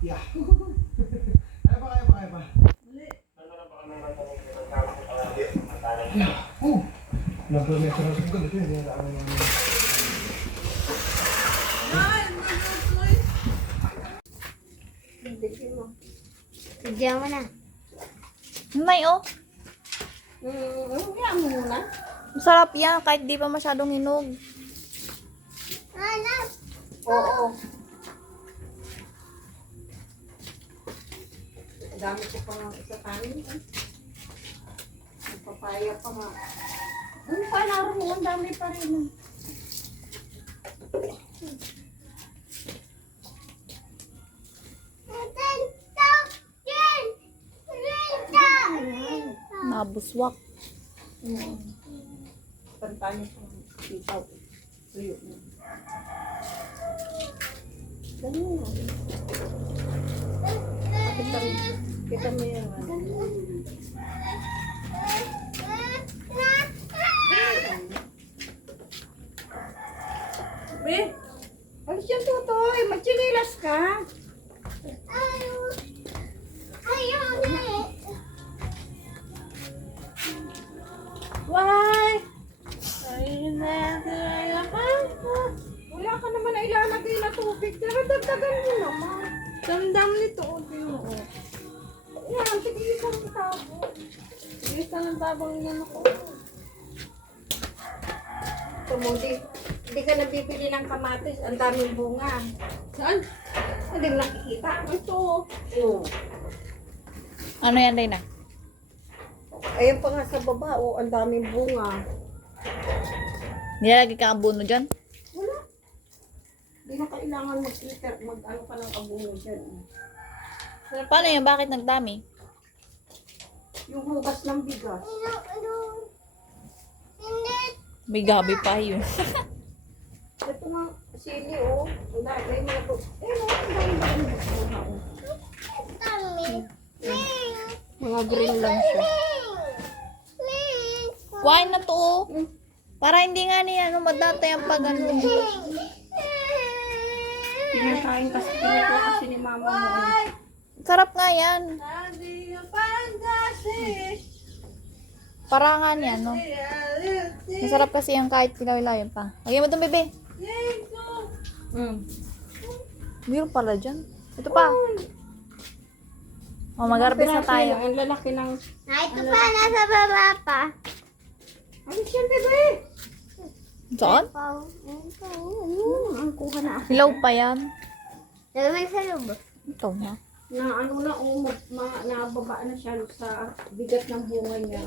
Yeah. Kaya pa. Nag-measure na sa ganito yun. Diyan mo na. May oh. Yan mo muna. Masarap yan kahit di pa masyadong hinog. Anak! Oo. Dami ko pa nga sa kanin. Papaya pa nga. Ano pa naroon mo? Ang dami pa rin. Nabuswak. Pantanya sa sitaw. Tuyo na. Ganun na. Kita mo yan. Be, alis yan tutoy. Magchinilas ka. Why? Wala ka naman na ilalagay na tubig. Pero dagdagan mo naman. Damdam nito. Yan, sige ka ng tabo. Sige ka ng tabang yan ako. Tumudi. Hindi ka nabibili ng kamatis. Ang daming bunga. Saan? Hindi mo nakikita. Ito. Oo. Ano yan, Dayna? Ayun pa nga sa baba. Oh, ang daming bunga. Nilalagay ka ang buno dyan? Wala. Hindi na kailangan mag-filter. Mag-ano ka ng abuno dyan. Paano yan? Bakit nagdami? Yung hugas ng bigas. May gabi pa yun. Ito nga, sili oh. Wala, may mga po. Ang dami. Mga green lang siya. Kuhain na to oh. Para hindi nga niya ano, madatay ang pag ano. Pinakain kasi ni mama mo. Sarap nga yan. Parangan yan, no? Masarap kasi yung kahit pilaw-ilaw pa. Lagyan mo itong bebe. Meron pala dyan. Ito pa. O, mag-harvest na tayo. Ang lalaki ng... Ito pa, nasa baba pa. Ano siya, bebe? Saan? Ang kuha na ako. Hilaw pa yan. Nagawin sa loob. Ito na. Na ano na, nababa na siya sa bigat ng bunga niya.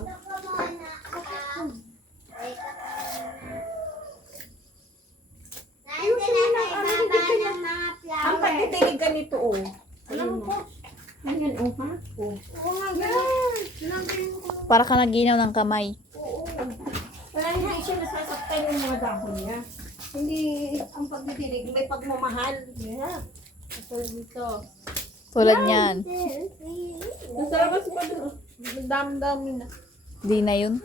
Ang pagtitilig ganito, oh. Alam mo po? Ayan, oh, ha? Oh. Oo nga, yan. Para ka naginaw ng kamay. Oo. Wala hindi siya nasasaktan yung mga dahon niya. Hindi, ang pagtitilig, may pagmamahal. Yeah. Ito dito. Tulad niyan. Masarap kasi pa doon. Dami-dami na. Di na yun.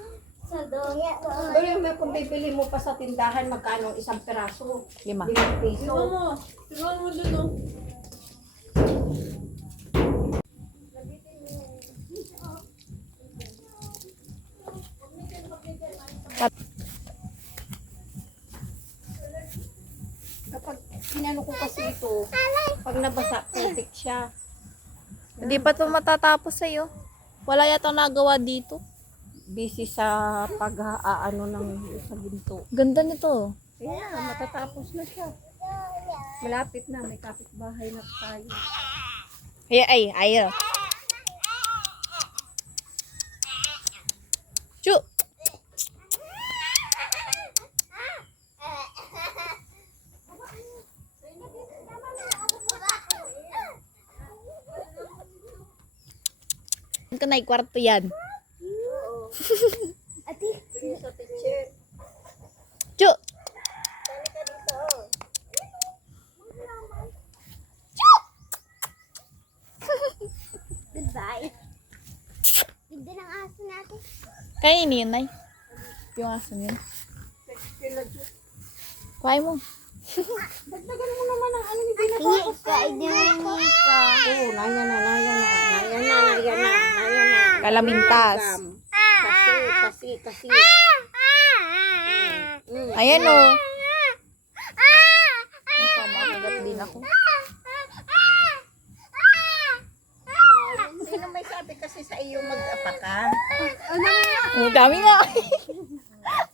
Pero yung may kung bibili mo pa sa tindahan, magkano isang peraso? 5. 5 piso. Tignan mo dun, oh. Kapag sinano ko kasi ito, pag nabasa, putik siya. Hindi pa ito matatapos sa'yo. Wala yata nagawa dito. Busy sa pag-aano ng sa ginto. Ganda nito. Kaya, matatapos na siya. Malapit na, may kapitbahay na tayo. Ay. Chu! Ka na kwarto yan. Ati, Sa teacher. Chu! goodbye. Ganda ng aso natin. Kainin yun, Nay. Yung aso yun. Kuhain mo. Dagdagan mo naman ang ano, hindi na Kain yung Kalamintas. Kasi. Ayan o. Masama, nagat din ako. Sino may sabi kasi sa iyo mag-apaka? Ang dami nga.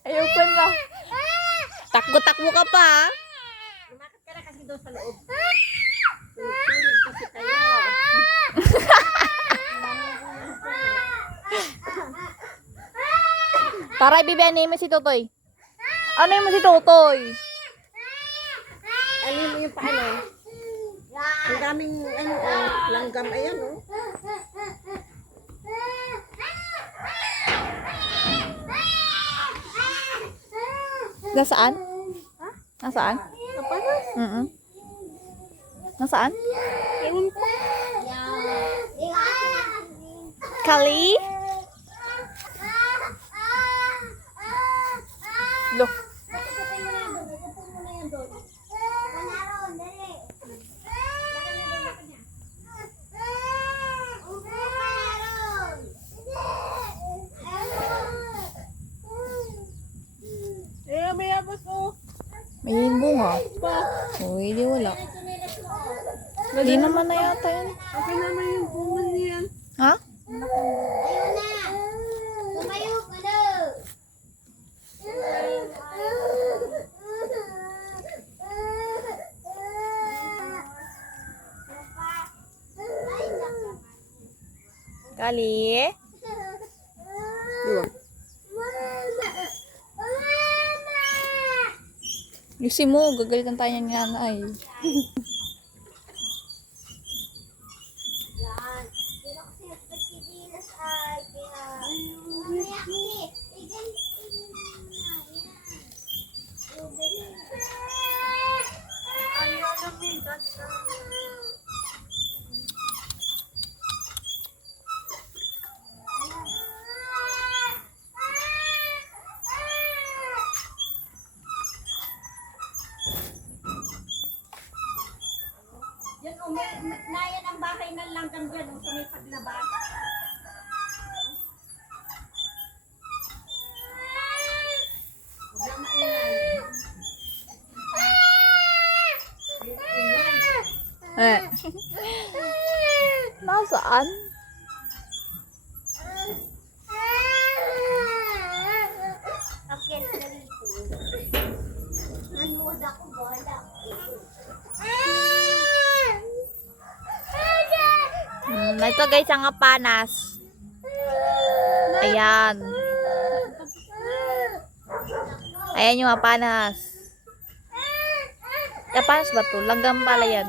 Ayoko na. Takbo-takbo ka pa. Lumakad ka na kasi doon sa loob. Tulog kasi kayo. Tara, ibibiyanin mo si Totoy. Ano yung mo si Totoy? Ano mo yung paano? Ang daming langgam. Ayan oh. Nasaan? Nasaan? Nasaan? Kali? Look. May abas oh. May bunga. Oh, hindi wala. Hindi naman na yata yan. Okay naman yung bunga niyan. Ha? Ayun na. Tumayo ka na. Kali? Yusi mo, gagalitan tayo niyan ni nanay. Yan o, nayan ang bahay ng langgam dyan o, sa may paglaba. Huwag lang maingay. Eh. Nasaan? Okay, dali po. Nanood ako, wala. Ito guys, ang panas. Ayan. Ayan yung panas. Panas ba to? Langgam pala yan.